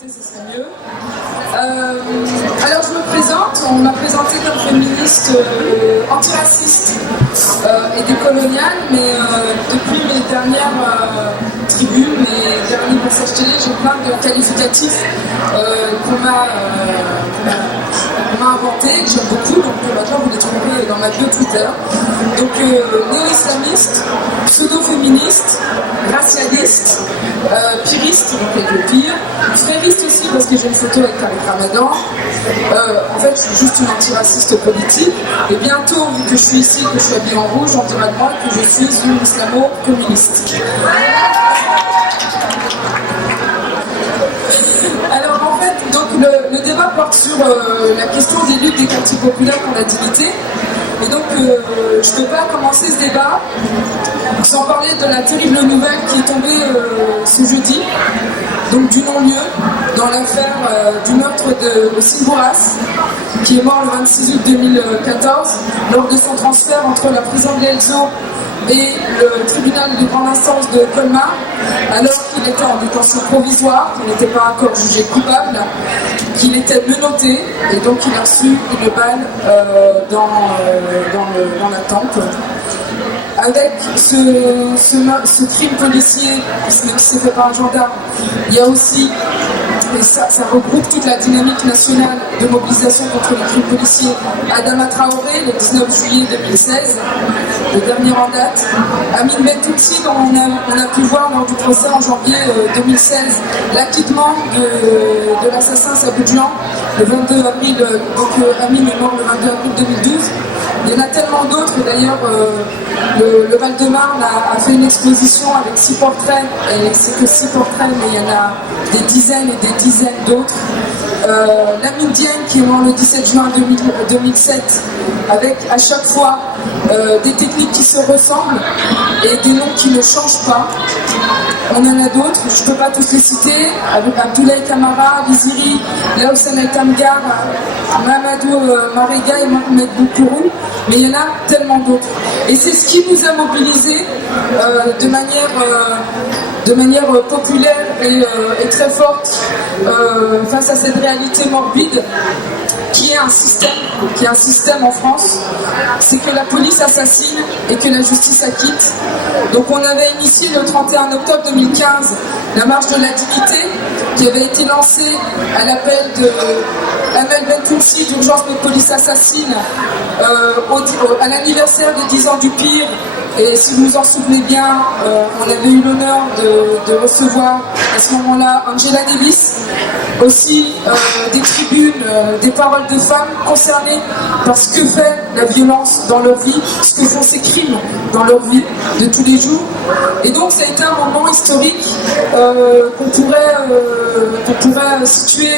côté, ce serait mieux. Alors je me présente, on m'a présenté comme féministe antiraciste et décoloniale, mais depuis mes dernières tribunes, mes derniers passages télé, j'ai plein de qualificatifs qu'on m'a inventés, que j'aime beaucoup, donc maintenant vous les trouverez dans ma bio Twitter. Donc néo-islamiste, pseudo-féministe, racialiste, piriste, donc avec le pire, frériste aussi parce que j'ai une photo avec Tariq Ramadan. En fait, je suis juste une antiraciste politique. Et bientôt, vu que je suis ici, que je suis habillée en rouge, on dira de moi que je suis une islamo-communiste. Alors en fait, donc, le débat porte sur la question des luttes des quartiers populaires pour la dignité. Et donc, je ne peux pas commencer ce débat sans parler de la terrible nouvelle qui est tombée ce jeudi, donc du non-lieu, dans l'affaire du meurtre de Hossein Bourras, qui est mort le 26 août 2014, lors de son transfert entre la prison de l'Elzo et le tribunal de grande instance de Colmar, alors qu'il était en détention provisoire, qu'il n'était pas encore jugé coupable, qu'il était menotté, et donc il a reçu une balle dans la tempe. Avec ce crime policier qui s'est fait par un gendarme, il y a aussi, et ça regroupe toute la dynamique nationale de mobilisation contre les crimes policiers, Adama Traoré, le 19 juillet 2016, le dernier en date, Amin Bentoutsi, dont on a pu voir lors du procès en janvier 2016, l'acquittement de l'assassin Sabudjan, le 22 avril, donc Amin est mort le 22 avril 2012. Il y en a tellement d'autres, d'ailleurs le Val-de-Marne a fait une exposition avec 6 portraits, et c'est que 6 portraits, mais il y en a des dizaines et des dizaines d'autres. Lamine Dieng qui est mort le 17 juin 2007, avec à chaque fois des techniques qui se ressemblent et des noms qui ne changent pas. On en a d'autres, je ne peux pas tous les citer, avec Abdoulaye Kamara, Viziri, Laoussen El Tamgar, Mahamadou Marega et Mohamed Boukourou, mais il y en a tellement d'autres. Et c'est ce qui nous a mobilisés de manière populaire et très forte face à cette réalité morbide qui est un système en France, c'est que la police assassine et que la justice acquitte. Donc on avait initié le 31 octobre 2015 la marche de la dignité qui avait été lancée à l'appel de Amel Bentoutsi d'urgence de police assassine à l'anniversaire des 10 ans du pire. Et si vous vous en souvenez bien, on avait eu l'honneur de recevoir à ce moment-là Angela Davis, aussi des tribunes, des paroles de femmes concernées par ce que fait la violence dans leur vie, ce que font ces crimes dans leur vie de tous les jours. Et donc ça a été un moment historique qu'on pourrait situer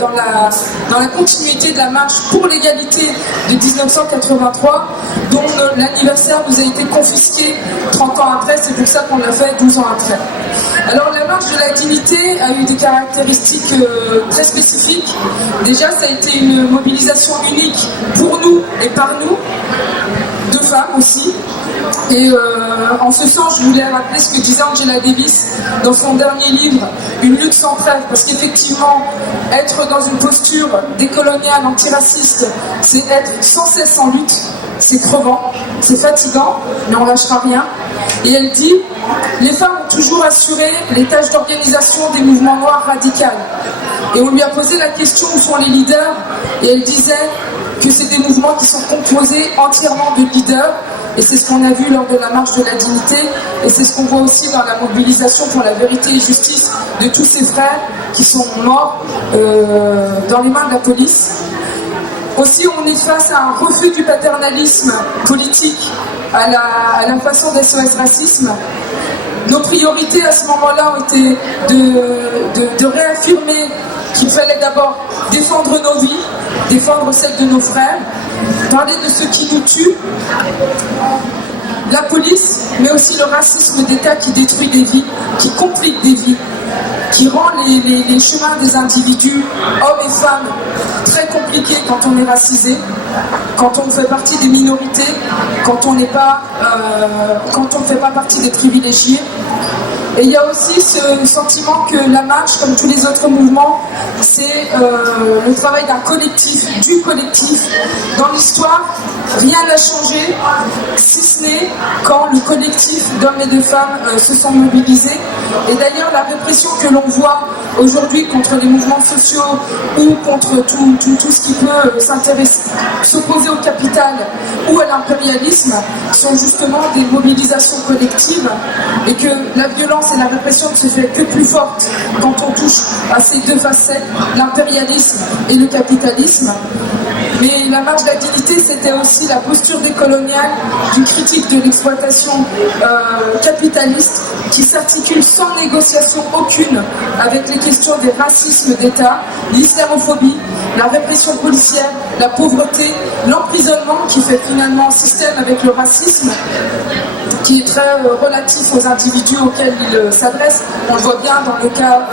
dans la continuité de la marche pour l'égalité de 1983, dont l'anniversaire nous a été confisqué 30 ans après, c'est pour ça qu'on l'a fait 12 ans après. Alors la marche de la dignité a eu des caractéristiques très spécifiques. Déjà, ça a été une mobilisation unique pour nous et par nous, de femmes aussi. Et en ce sens, je voulais rappeler ce que disait Angela Davis dans son dernier livre, Une lutte sans trêve, parce qu'effectivement, être dans une posture décoloniale, antiraciste, c'est être sans cesse en lutte, c'est crevant, c'est fatigant, mais on lâchera rien. Et elle dit, les femmes ont toujours assuré les tâches d'organisation des mouvements noirs radicaux. Et on lui a posé la question où sont les leaders, et elle disait que c'est des mouvements qui sont composés entièrement de leaders. Et c'est ce qu'on a vu lors de la marche de la dignité, et c'est ce qu'on voit aussi dans la mobilisation pour la vérité et justice de tous ces frères qui sont morts dans les mains de la police. Aussi, on est face à un refus du paternalisme politique à la façon d'SOS Racisme. Nos priorités à ce moment-là ont été de réaffirmer qu'il fallait d'abord défendre nos vies, défendre celles de nos frères, parler de ceux qui nous tuent, la police, mais aussi le racisme d'État qui détruit des vies, qui complique des vies, qui rend les chemins des individus, hommes et femmes, très compliqués quand on est racisé, quand on fait partie des minorités, quand on ne fait pas partie des privilégiés. Et il y a aussi ce sentiment que la marche, comme tous les autres mouvements, c'est le travail d'un collectif, du collectif. Dans l'histoire, rien n'a changé, si ce n'est quand le collectif d'hommes et de femmes se sont mobilisés. Et d'ailleurs, la répression que l'on voit aujourd'hui contre les mouvements sociaux ou contre tout ce qui peut s'opposer au capital ou à l'impérialisme sont justement des mobilisations collectives, et que la violence et la répression ne se fait que plus forte quand on touche à ces deux facettes, l'impérialisme et le capitalisme. Mais la marche de la dignité, c'était aussi la posture décoloniale d'une critique de l'exploitation capitaliste qui s'articule sans négociation aucune avec les questions des racismes d'État, l'islamophobie, la répression policière, la pauvreté, l'emprisonnement qui fait finalement système avec le racisme, qui est très relatif aux individus auxquels il s'adresse. On le voit bien dans le cas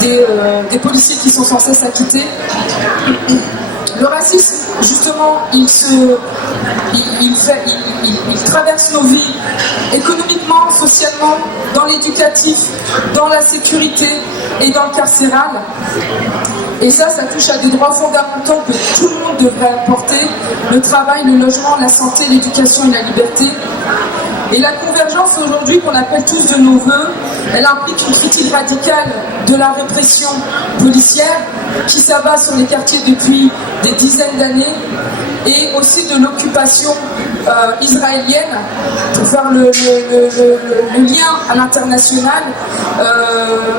des policiers qui sont censés s'acquitter. Le racisme, justement, il traverse nos vies économiquement, socialement, dans l'éducatif, dans la sécurité et dans le carcéral. Et ça touche à des droits fondamentaux que tout le monde devrait apporter: le travail, le logement, la santé, l'éducation et la liberté. Et la convergence aujourd'hui qu'on appelle tous de nos voeux, elle implique une critique radicale de la répression policière qui s'abat sur les quartiers depuis des dizaines d'années, et aussi de l'occupation israélienne, pour faire le lien à l'international,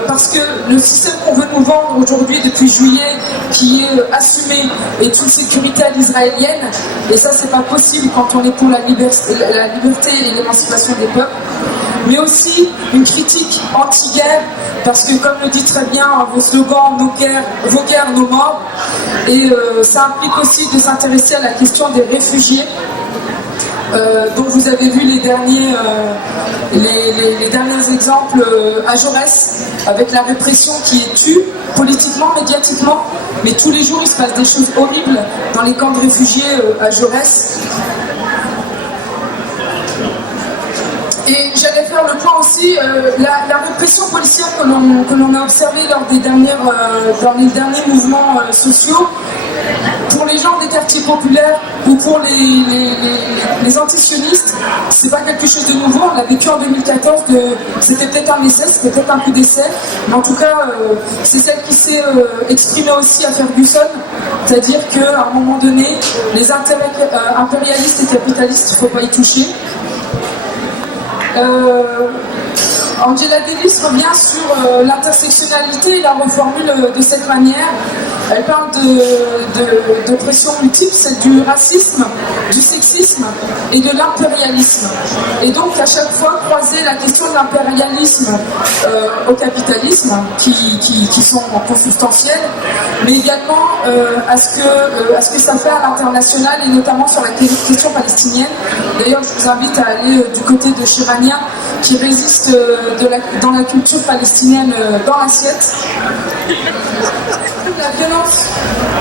parce que le système qu'on veut nous vendre aujourd'hui depuis juillet, qui est assumé, est une sécurité israélienne, et ça c'est pas possible quand on est pour la liberté et l'émancipation des peuples. Mais aussi une critique anti-guerre, parce que comme le dit très bien vos slogans, vos guerres, nos morts, et ça implique aussi de s'intéresser à la question des réfugiés. Donc vous avez vu les derniers exemples à Jaurès, avec la répression qui tue politiquement, médiatiquement, mais tous les jours il se passe des choses horribles dans les camps de réfugiés à Jaurès. Et j'allais faire le point aussi, la répression policière que l'on a observée dans les derniers mouvements sociaux, pour les gens des quartiers populaires ou pour les antisionistes, c'est pas quelque chose de nouveau. On l'a vécu en 2014, c'était peut-être un essai, c'était peut-être un coup d'essai, mais en tout cas, c'est celle qui s'est exprimée aussi à Ferguson, c'est-à-dire qu'à un moment donné, les intérêts impérialistes et capitalistes, il ne faut pas y toucher. Angela Davis revient sur l'intersectionnalité et la reformule de cette manière. Elle parle d'oppression multiple, c'est du racisme, du sexisme et de l'impérialisme. Et donc à chaque fois croiser la question de l'impérialisme au capitalisme, qui sont consubstantiels, mais également à ce que ça fait à l'international, et notamment sur la question palestinienne. D'ailleurs, je vous invite à aller du côté de Chirania, qui résiste dans la culture palestinienne dans l'assiette.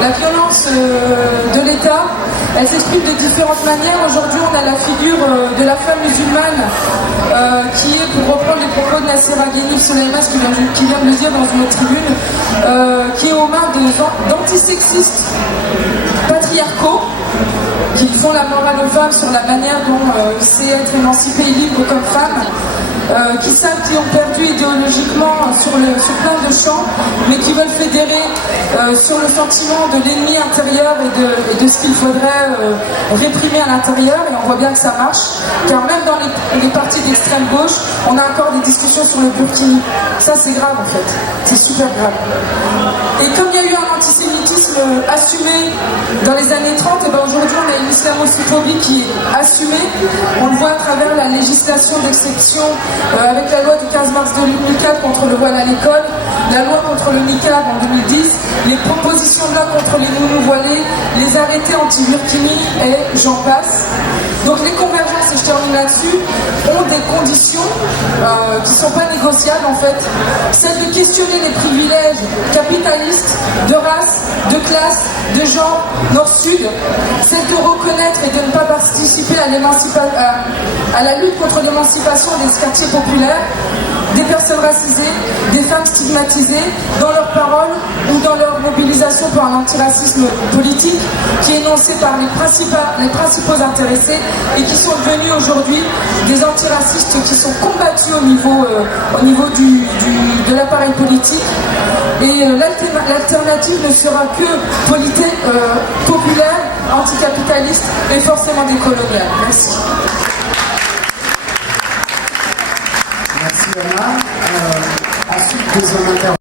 La violence de l'État, elle s'exprime de différentes manières. Aujourd'hui, on a la figure de la femme musulmane qui est, pour reprendre les propos de Nasser Aghenif Soleimas, qui vient de le dire dans une autre tribune, qui est aux mains d'antisexistes patriarcaux qui font la morale aux femmes sur la manière dont c'est être émancipée et libre comme femme, qui savent qu'ils ont perdu idéologiquement sur plein de champs, mais qui veulent fédérer sur le sentiment de l'ennemi intérieur et de ce qu'il faudrait réprimer à l'intérieur, et on voit bien que ça marche, car même dans les partis d'extrême gauche, on a encore des discussions sur le burkini. Ça c'est grave en fait, c'est super grave. Et comme il y a eu un antisémitisme assumé dans les années 30, et ben aujourd'hui on a une islamophobie qui est assumée. On le voit à travers la législation d'exception avec la loi du 15 mars 2004 contre le voile à l'école, la loi contre le niqab en 2010, les propositions de loi contre les nounous voilés, les arrêtés anti-burkini et j'en passe. Donc les convergences, et je termine là-dessus, ont des conditions qui ne sont pas négociables en fait. Celle de questionner les privilèges capitalistes, de race, de classe, de genre, nord-sud. Celle de reconnaître et de ne pas participer à la lutte contre l'émancipation des quartiers populaires, des personnes personnes racisées, des femmes stigmatisées dans leurs paroles ou dans leur mobilisation pour un antiracisme politique qui est énoncé par les principaux intéressés et qui sont devenus aujourd'hui des antiracistes qui sont combattus au niveau de l'appareil politique. Et l'alternative ne sera que populaire, anticapitaliste et forcément décoloniale. Merci. Merci Anna. Ensuite, deuxième intervention.